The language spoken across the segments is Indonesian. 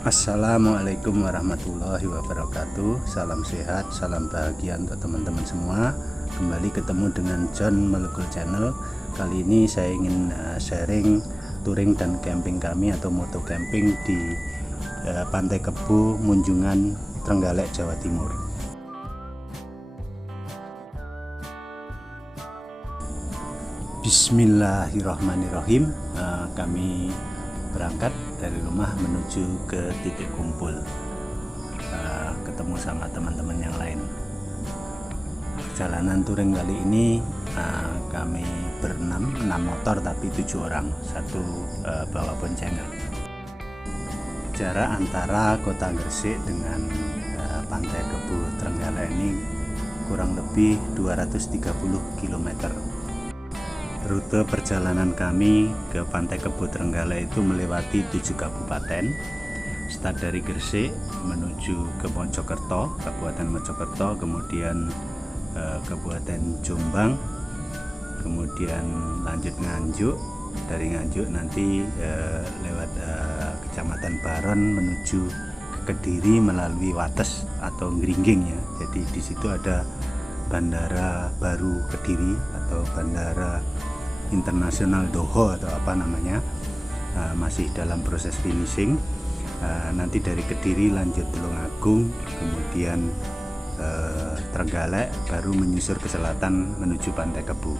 Assalamualaikum warahmatullahi wabarakatuh. Salam sehat, salam bahagia untuk teman-teman semua. Kembali ketemu dengan John Melukul Channel. Kali ini saya ingin sharing touring dan camping kami atau moto camping di Pantai Kebu, Munjungan, Trenggalek, Jawa Timur. Bismillahirrahmanirrahim. Kami berangkat dari rumah menuju ke titik kumpul, ketemu sama teman-teman yang lain. Perjalanan touring kali ini kami berenam, 6 motor tapi 7 orang, satu bawa boncengan. Jarak antara kota Gresik dengan Pantai Kebu Trenggalek ini kurang lebih 230 km. Rute perjalanan kami ke Pantai Kebu Trenggalek itu melewati 7 kabupaten. Start dari Gresik menuju ke Mojokerto, Kabupaten Mojokerto, kemudian Kabupaten Jombang, kemudian lanjut Nganjuk. Dari Nganjuk nanti lewat Kecamatan Baron menuju ke Kediri melalui Wates atau Ngringging ya. Jadi di situ ada Bandara Baru Kediri atau Bandara Internasional Doho atau apa namanya, masih dalam proses finishing. Nanti dari Kediri lanjut Tulungagung, kemudian Trenggalek, baru menyusur ke selatan menuju Pantai Kebu.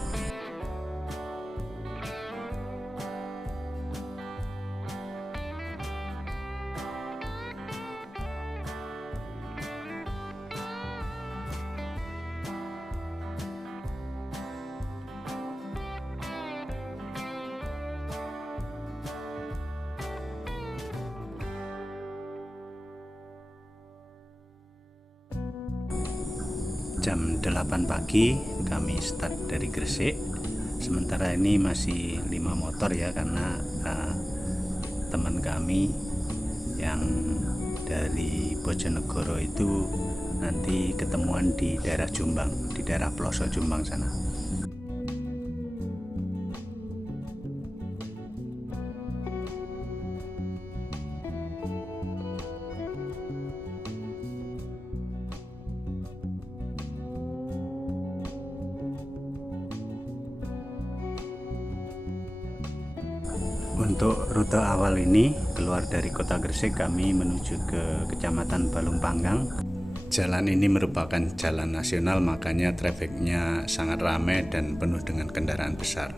Jam 8 pagi kami start dari Gresik. Sementara ini masih 5 motor ya, karena teman kami yang dari Bojonegoro itu nanti ketemuan di daerah Jombang, di daerah pelosok Jombang sana. Untuk rute awal ini keluar dari kota Gresik, kami menuju ke Kecamatan Balung Panggang. Jalan ini merupakan jalan nasional, makanya trafiknya sangat ramai dan penuh dengan kendaraan besar.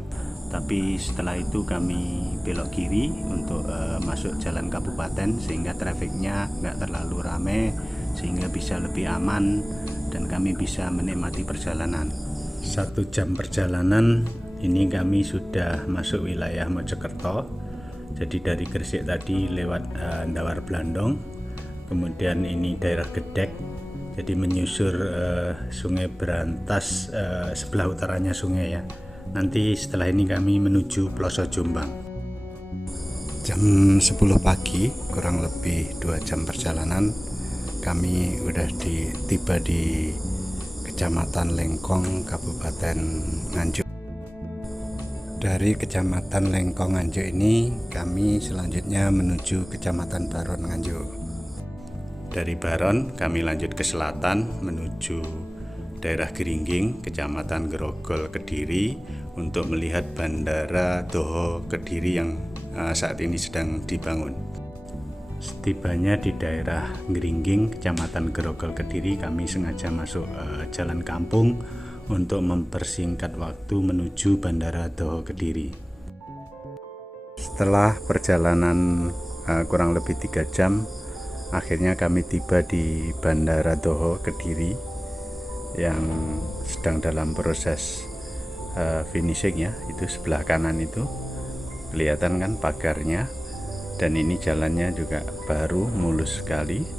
Tapi setelah itu kami belok kiri untuk masuk jalan kabupaten, sehingga trafiknya nggak terlalu ramai, sehingga bisa lebih aman dan kami bisa menikmati perjalanan. 1 jam perjalanan ini kami sudah masuk wilayah Mojokerto. Jadi dari Gresik tadi lewat Ndawar Blandong, kemudian ini daerah Gedek, jadi menyusur Sungai Berantas, sebelah utaranya sungai ya. Nanti setelah ini kami menuju pelosok Jombang. Jam 10 pagi, kurang lebih 2 jam perjalanan, kami udah tiba di Kecamatan Lengkong, Kabupaten Nganjuk. Dari Kecamatan Lengkong Nganjuk ini kami selanjutnya menuju Kecamatan Baron Nganjuk. Dari Baron kami lanjut ke selatan menuju daerah Ngringging, Kecamatan Grogol, Kediri, untuk melihat Bandara Doho Kediri yang saat ini sedang dibangun. Setibanya di daerah Ngringging, Kecamatan Grogol, Kediri, kami sengaja masuk jalan kampung untuk mempersingkat waktu menuju Bandara Doho Kediri. Setelah perjalanan kurang lebih 3 jam, akhirnya kami tiba di Bandara Doho Kediri yang sedang dalam proses finishing ya. Itu sebelah kanan itu kelihatan kan pagarnya, dan ini jalannya juga baru, mulus sekali.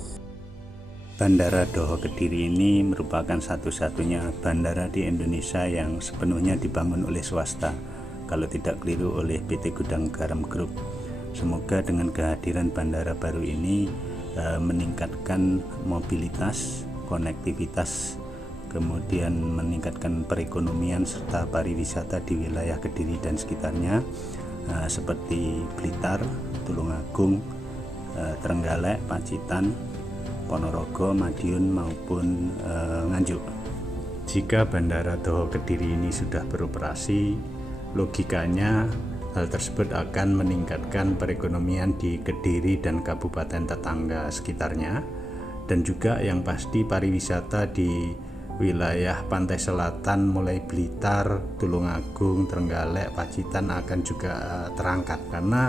Bandara Doho Kediri ini merupakan satu-satunya bandara di Indonesia yang sepenuhnya dibangun oleh swasta, kalau tidak keliru oleh PT Gudang Garam Group. Semoga dengan kehadiran bandara baru ini meningkatkan mobilitas, konektivitas, kemudian meningkatkan perekonomian serta pariwisata di wilayah Kediri dan sekitarnya, seperti Blitar, Tulungagung, Trenggalek, Pacitan, Ponorogo, Madiun maupun Nganjuk. Jika Bandara Toho Kediri ini sudah beroperasi, logikanya hal tersebut akan meningkatkan perekonomian di Kediri dan kabupaten tetangga sekitarnya, dan juga yang pasti pariwisata di wilayah pantai selatan mulai Blitar, Tulungagung, Trenggalek, Pacitan akan juga terangkat, karena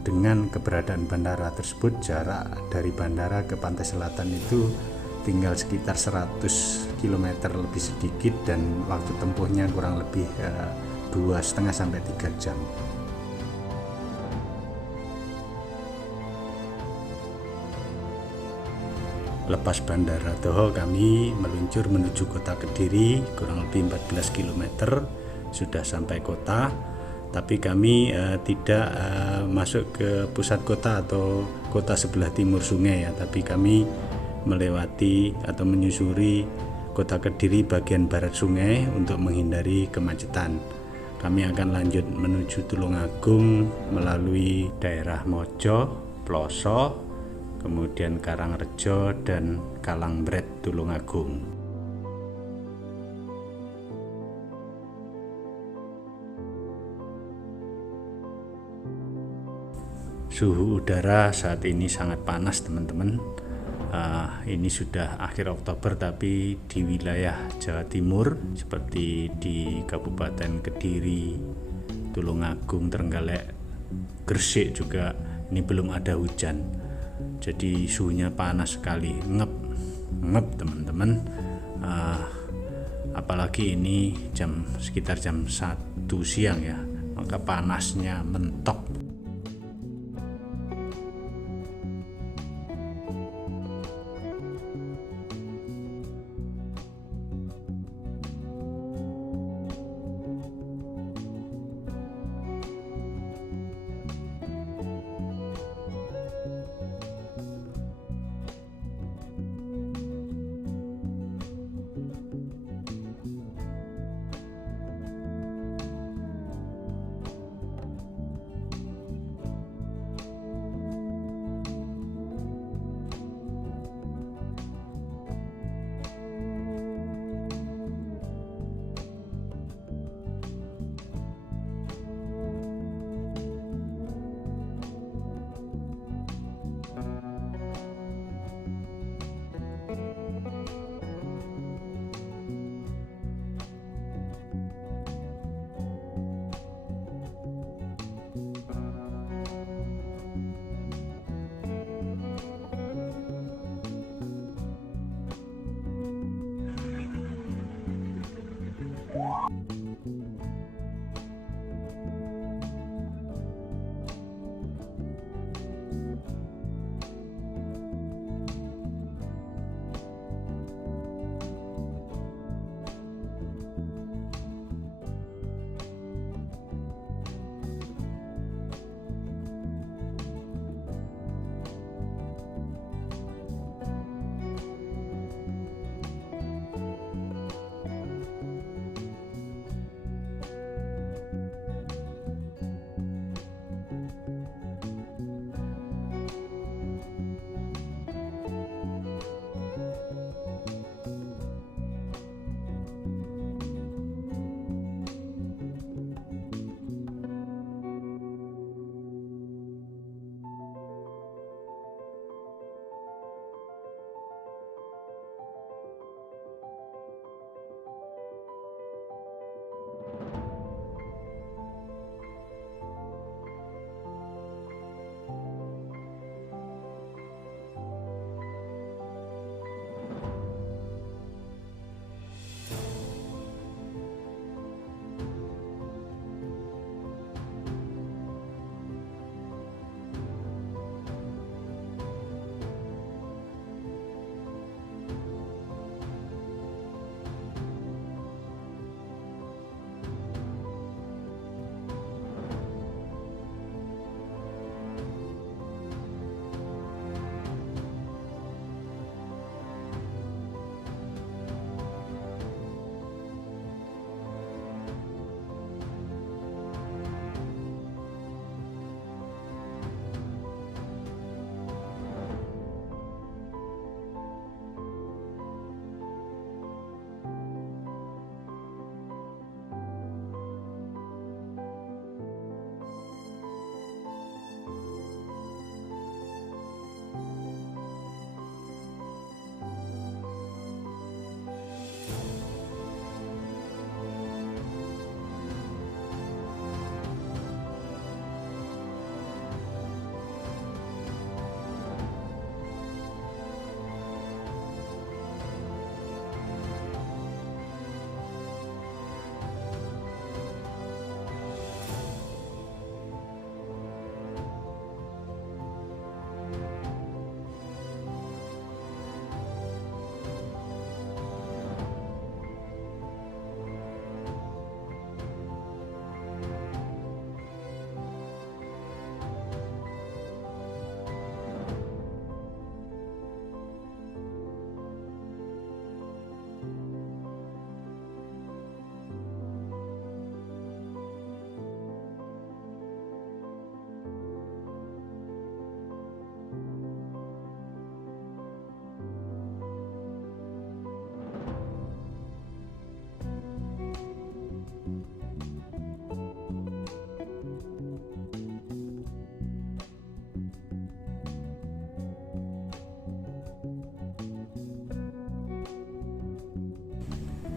dengan keberadaan bandara tersebut jarak dari bandara ke pantai selatan itu tinggal sekitar 100 km lebih sedikit dan waktu tempuhnya kurang lebih 2,5 sampai 3 jam. Lepas Bandara Toho kami meluncur menuju kota Kediri kurang lebih 14 km, sudah sampai kota, tapi kami tidak masuk ke pusat kota atau kota sebelah timur sungai ya, tapi kami melewati atau menyusuri kota Kediri bagian barat sungai untuk menghindari kemacetan. Kami akan lanjut menuju Tulungagung melalui daerah Mojo, Ploso, kemudian Karangrejo dan Kalangbret, Tulungagung. Suhu udara saat ini sangat panas teman-teman. Ini sudah akhir Oktober, tapi di wilayah Jawa Timur seperti di Kabupaten Kediri, Tulungagung, Trenggalek, Gresik juga ini belum ada hujan. Jadi suhunya panas sekali, ngep teman-teman. Apalagi ini sekitar jam 1 siang ya, maka panasnya mentok.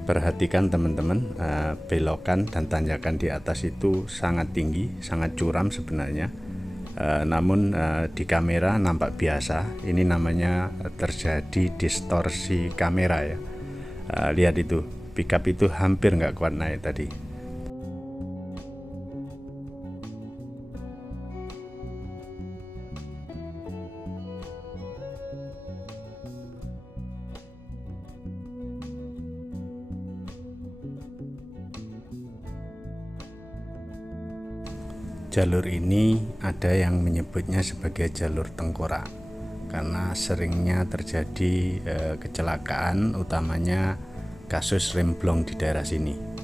Perhatikan teman-teman, belokan dan tanjakan di atas itu sangat tinggi, sangat curam sebenarnya. Namun di kamera nampak biasa. Ini namanya terjadi distorsi kamera ya. Lihat itu, pickup itu hampir nggak kuat naik tadi. Jalur ini ada yang menyebutnya sebagai jalur tengkorak karena seringnya terjadi kecelakaan, utamanya kasus remblong di daerah sini.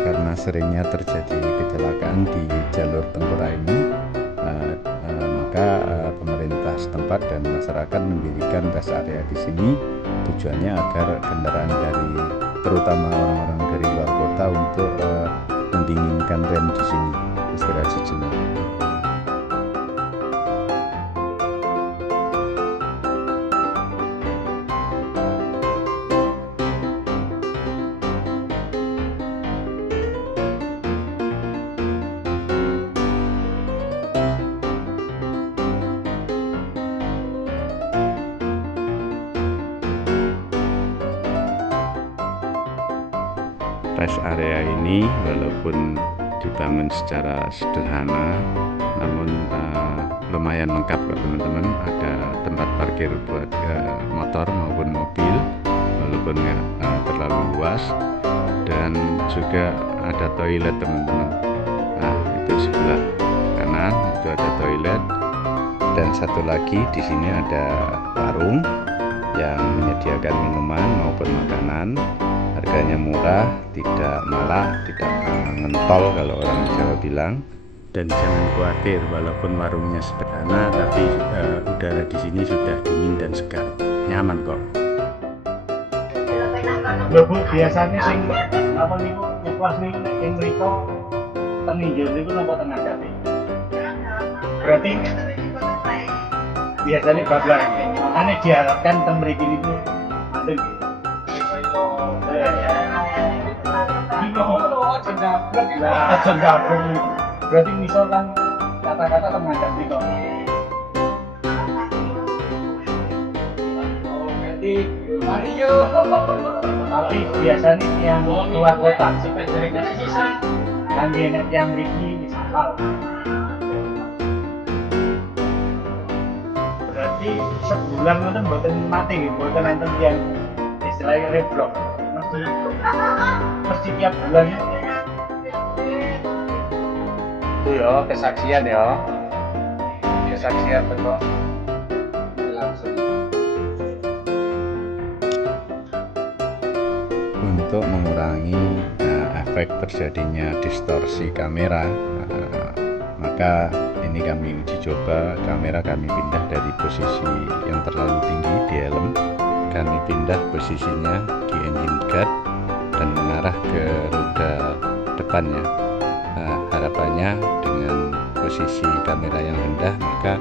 Karena seringnya terjadi kecelakaan di jalur tengkorak ini, maka pemerintah setempat dan masyarakat mendirikan rest area di sini. Tujuannya agar kendaraan terutama orang-orang dari luar kota untuk mendinginkan rem di sini, istirahat sejenak. Rest area ini walaupun dibangun secara sederhana, namun lumayan lengkap kok teman-teman. Ada tempat parkir buat motor maupun mobil, walaupun nggak terlalu luas, dan juga ada toilet teman-teman. Nah, itu sebelah kanan itu ada toilet, dan satu lagi di sini ada warung yang menyediakan minuman maupun makanan. Harganya murah, tidak malak, tidak ngentol kalau orang Jawa bilang. Dan jangan khawatir, walaupun warungnya sederhana, tapi udara di sini sudah dingin dan segar, nyaman kok. Lho Bu, biasanya sing apa niku nyeklas niku nek ing mriko teninjil niku napa tengah jati? Berarti biasanya bablas. Makanya diharapkan teng mriki niku mandeg. Aja gabrek iki. Berarti misal kan kata-kata terngajak di kok. Tapi biasanya yang luar kota kan dia yang Ricky misal. Berarti sebulan itu mboten mati nggih, mboten enten yang istilahnya reblok. Mesti tiap bulan. Itu ya kesaksian ya. Kesaksian betul. Langsung. Untuk mengurangi efek terjadinya distorsi kamera, maka ini kami uji coba, kamera kami pindah dari posisi yang terlalu tinggi di helm, kami pindah posisinya di engine guard dan mengarah ke roda depannya. Harapannya dengan posisi kamera yang rendah, maka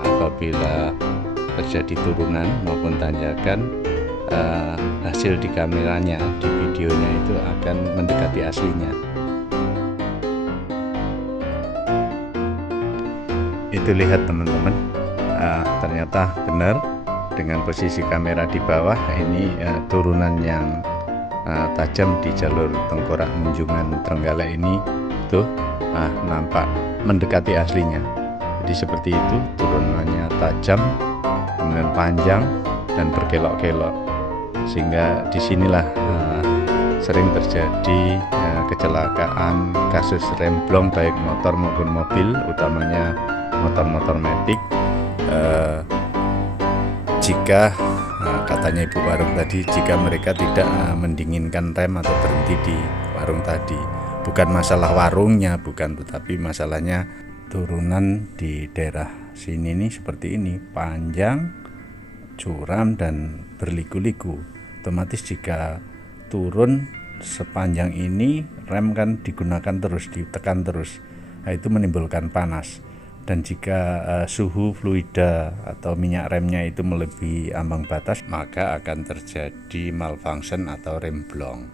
apabila terjadi turunan maupun tanjakan, hasil di kameranya, di videonya itu akan mendekati aslinya. Itu lihat teman-teman, ternyata benar dengan posisi kamera di bawah ini turunan yang tajam di jalur tengkorak Munjungan Trenggalek ini tuh nampak mendekati aslinya. Jadi seperti itu, turunannya tajam, kemudian panjang dan berkelok-kelok, sehingga disinilah sering terjadi kecelakaan, kasus remblong baik motor maupun mobil, utamanya motor-motor matic. Jika katanya ibu warung tadi, jika mereka tidak mendinginkan rem atau berhenti di warung tadi, bukan masalah warungnya, bukan, tetapi masalahnya turunan di daerah sini nih seperti ini, panjang, curam dan berliku-liku. Otomatis jika turun sepanjang ini, rem kan digunakan terus, ditekan terus, nah, itu menimbulkan panas. Dan jika suhu fluida atau minyak remnya itu melebihi ambang batas, maka akan terjadi malfunction atau remblong.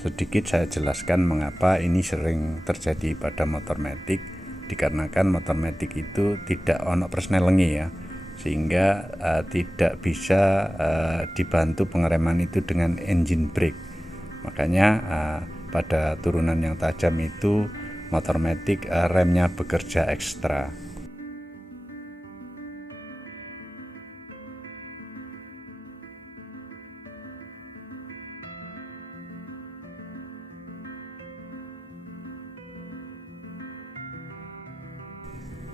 Sedikit saya jelaskan mengapa ini sering terjadi pada motor matic, dikarenakan motor matic itu tidak ono persnelengi ya, sehingga tidak bisa dibantu pengereman itu dengan engine brake. Makanya pada turunan yang tajam itu motor matic remnya bekerja ekstra.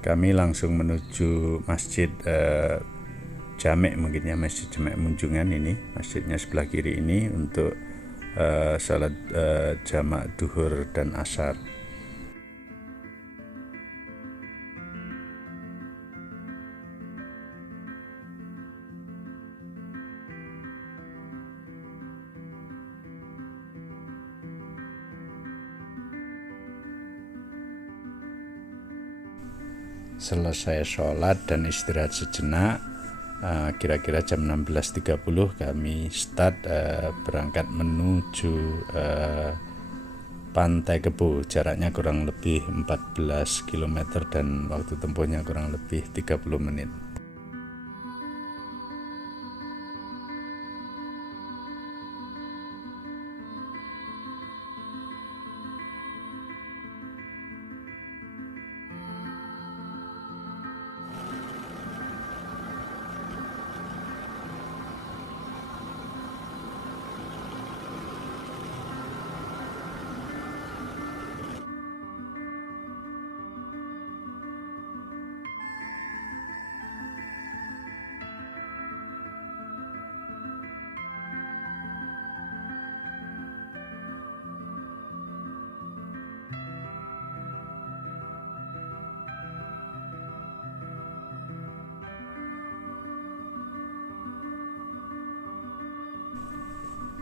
Kami langsung menuju Masjid Jamek, mungkin ya, Masjid Jamek Munjungan ini, masjidnya sebelah kiri ini, untuk salat jamak duhur dan asar. Selesai sholat dan istirahat sejenak, kira-kira jam 16.30 kami start berangkat menuju Pantai Kebo. Jaraknya kurang lebih 14 km dan waktu tempuhnya kurang lebih 30 menit.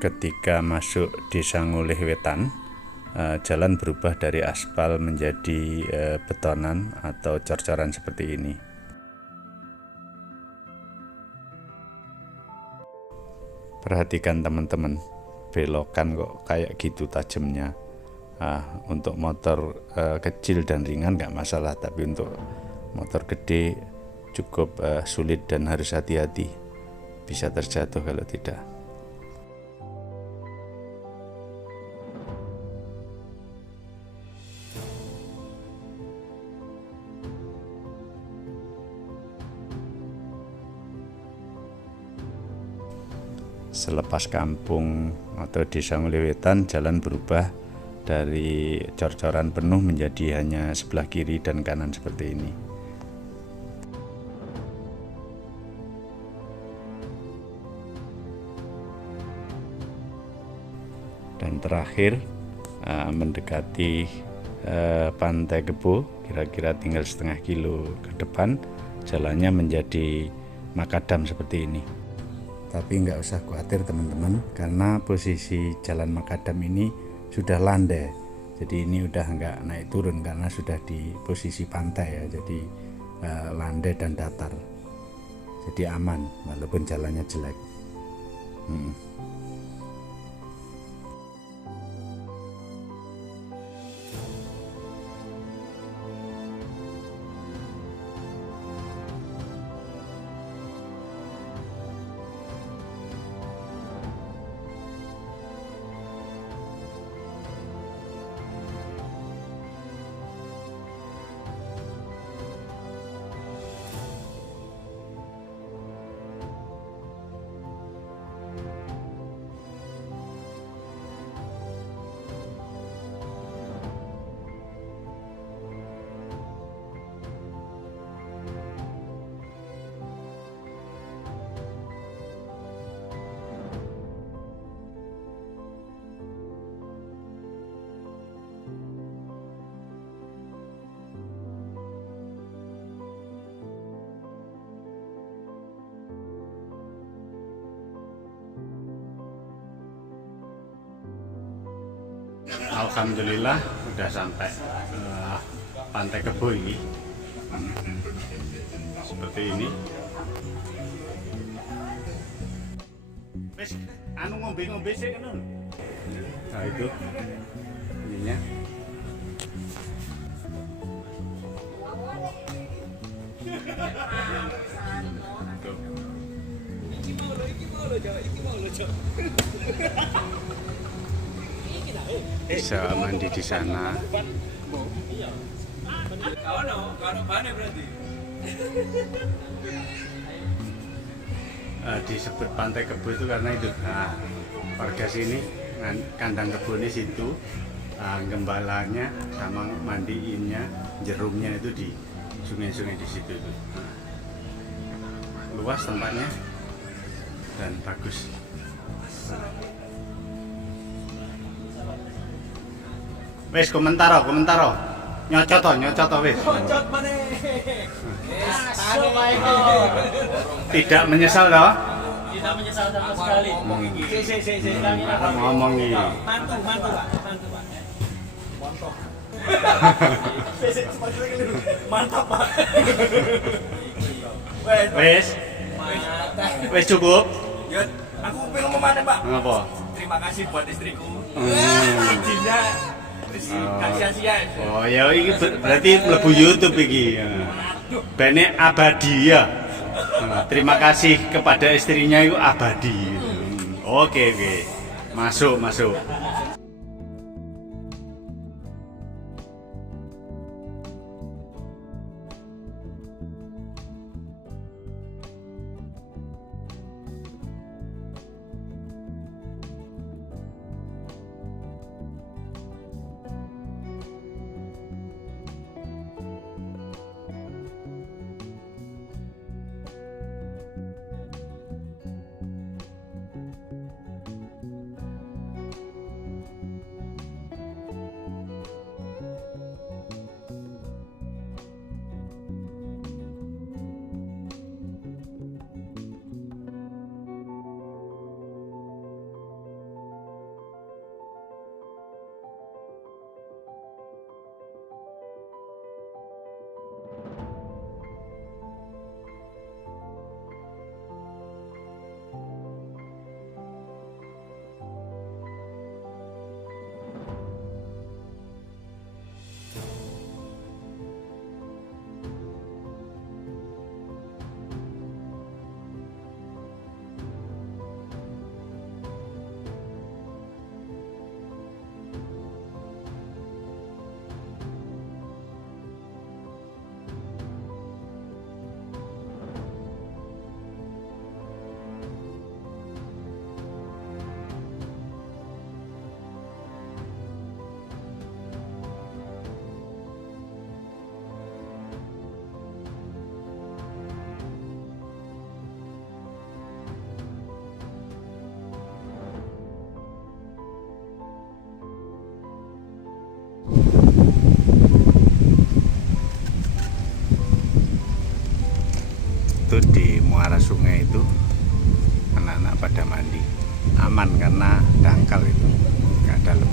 Ketika masuk Desa Ngulih Wetan, jalan berubah dari aspal menjadi betonan atau cor-coran seperti ini. Perhatikan teman-teman, belokan kok kayak gitu tajamnya. Untuk motor kecil dan ringan nggak masalah, tapi untuk motor gede cukup sulit dan harus hati-hati, bisa terjatuh kalau tidak. Selepas kampung atau desa Nguliwetan, jalan berubah dari cor-coran penuh menjadi hanya sebelah kiri dan kanan seperti ini. Dan terakhir mendekati Pantai Kebo, kira-kira tinggal setengah kilo ke depan, jalannya menjadi makadam seperti ini. Tapi nggak usah khawatir teman-teman, karena posisi jalan makadam ini sudah landai, jadi ini udah nggak naik turun karena sudah di posisi pantai ya, jadi landai dan datar, jadi aman walaupun jalannya jelek. Alhamdulillah udah sampai Pantai Kebo ini. Seperti ini. Wes anu ngombe-ngombe sik kan. Nah itu ininya. Bisa mandi di sana. Disebut Pantai Kebo itu karena itu. Nah, warga sini kandang kebunnya situ, gembalanya sama mandiinnya, jerumnya itu di sungai-sungai di situ itu. Nah, luas tempatnya dan bagus. Wes komentar nyocot wes. Nyocot maneh. Tidak menyesal toh? Tidak menyesal sama sekali. Ngomong nih. Mantu, Pak. Mantap, Pak. Wes cukup. Ya, aku pengen ngomong mana, Pak? Ngapa? Terima kasih buat istriku. Izinnya sia-sia. Oh ya, ini berarti mlebu YouTube iki. Bene abadi ya. Terima kasih kepada istrinya itu abadi. Oke. Masuk. itu anak-anak pada mandi. Aman karena dangkal itu, nggak dalam.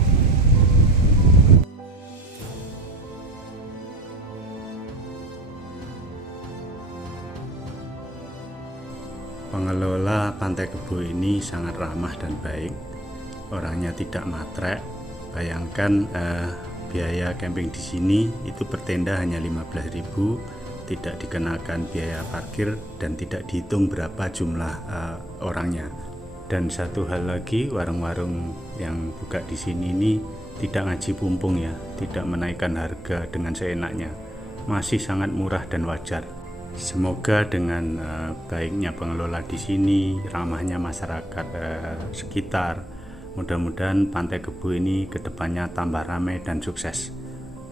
Pengelola Pantai Kebo ini sangat ramah dan baik. Orangnya tidak matrek. Bayangkan biaya camping di sini itu per tenda hanya 15.000, tidak dikenakan biaya parkir dan tidak dihitung berapa jumlah orangnya. Dan satu hal lagi, warung-warung yang buka di sini ini tidak ngaji pumpung ya, tidak menaikkan harga dengan seenaknya, masih sangat murah dan wajar. Semoga dengan baiknya pengelola di sini, ramahnya masyarakat sekitar, mudah-mudahan Pantai Kebo ini kedepannya tambah ramai dan sukses.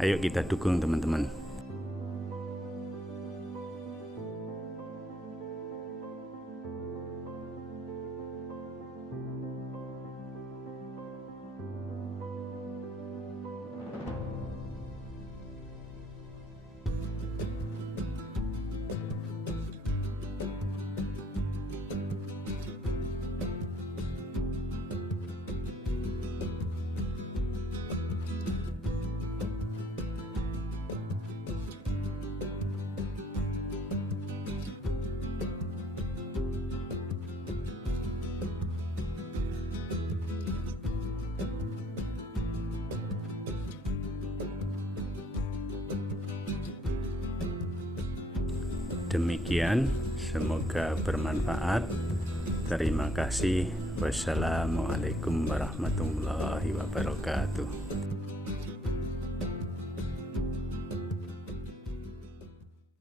Ayo kita dukung teman-teman. Demikian, semoga bermanfaat. Terima kasih. Wassalamualaikum warahmatullahi wabarakatuh.